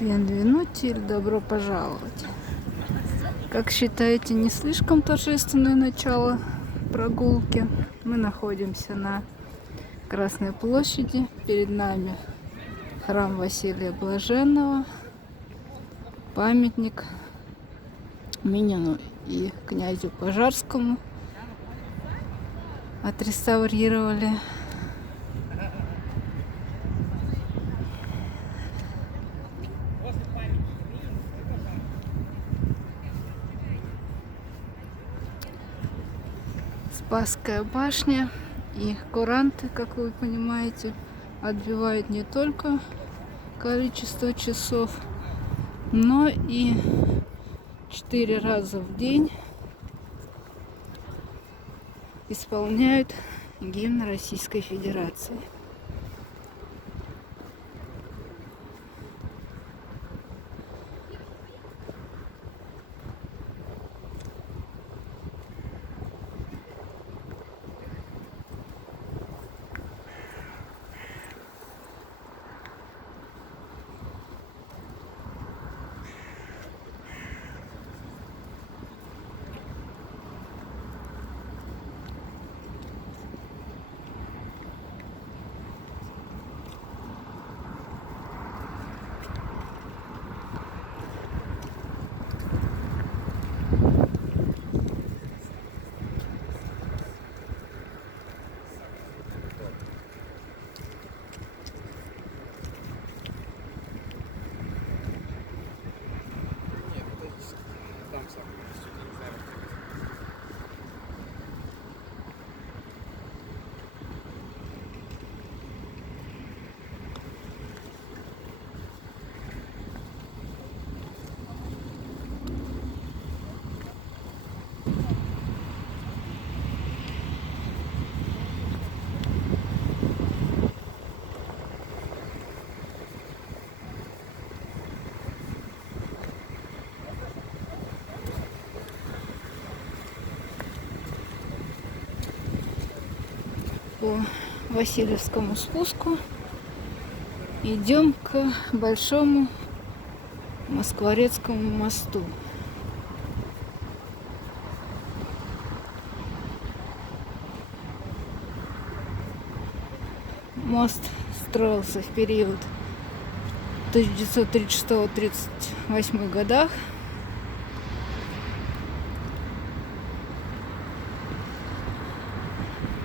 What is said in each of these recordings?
Бенвенути или добро пожаловать. Как считаете, не слишком торжественное начало прогулки? Мы находимся на Красной площади. Перед нами храм Василия Блаженного, памятник Минину и князю Пожарскому отреставрировали. Спасская башня и куранты, как вы понимаете, отбивают не только количество часов, но и 4 раза в день исполняют гимн Российской Федерации. По Васильевскому спуску идем к Большому Москворецкому мосту. Мост строился в период 1936-1938 годах.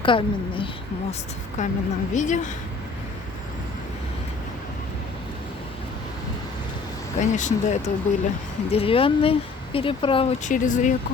Каменный мост в каменном виде. Конечно, до этого были деревянные переправы через реку.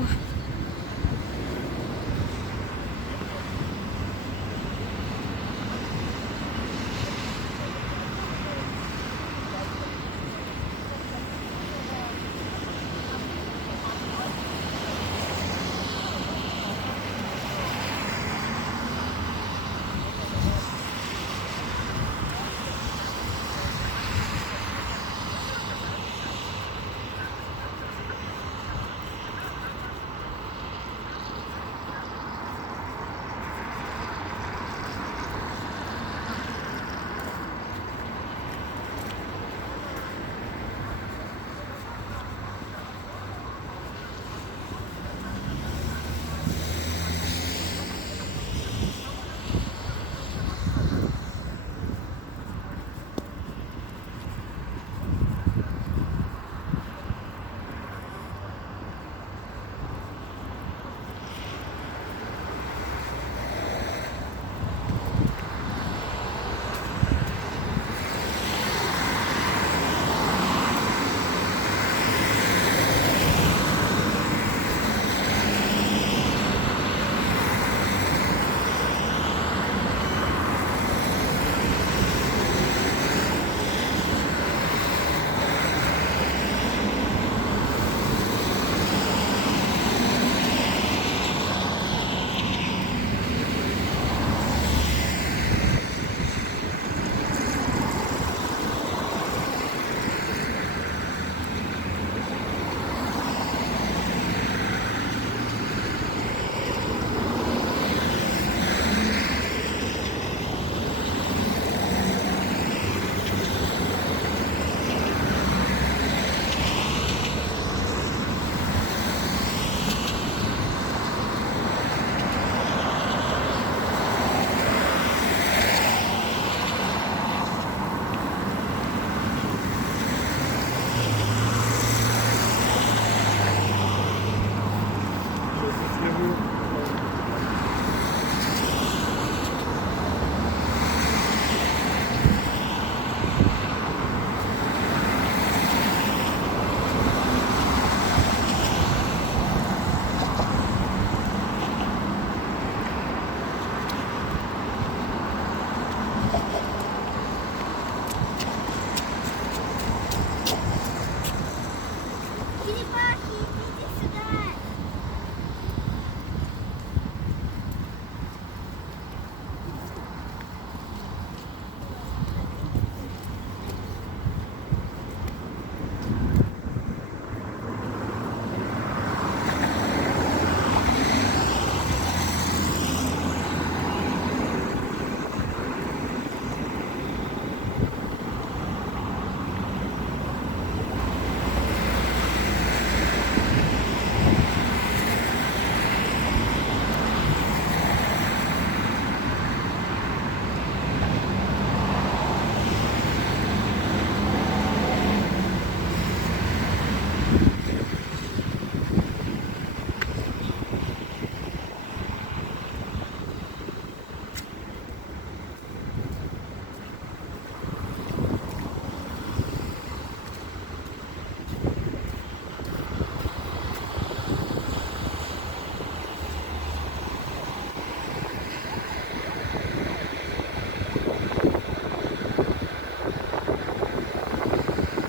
Черепахи, идите сюда.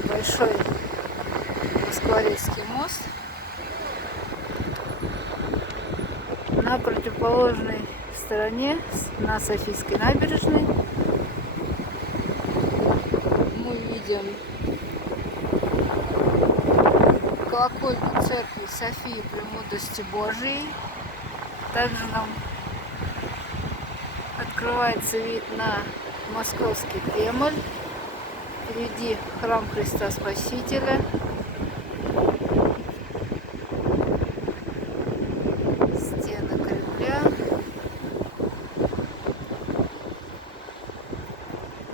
Большой Москворецкий мост. На противоположной стороне, на Софийской набережной, мы видим колокольню церкви Софии Премудрости Божией. Также нам открывается вид на Московский Кремль. Впереди храм Христа Спасителя. Стены Кремля.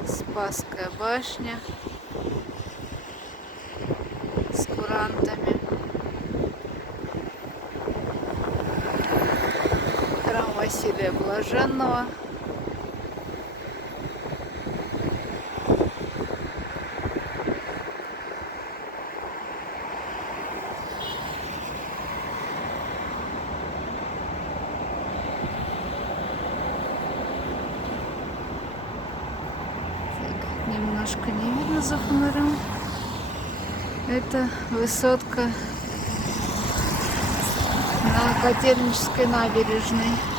Спасская башня с курантами. Храм Василия Блаженного. Немножко не видно за фонарем. Это высотка на Котельнической набережной.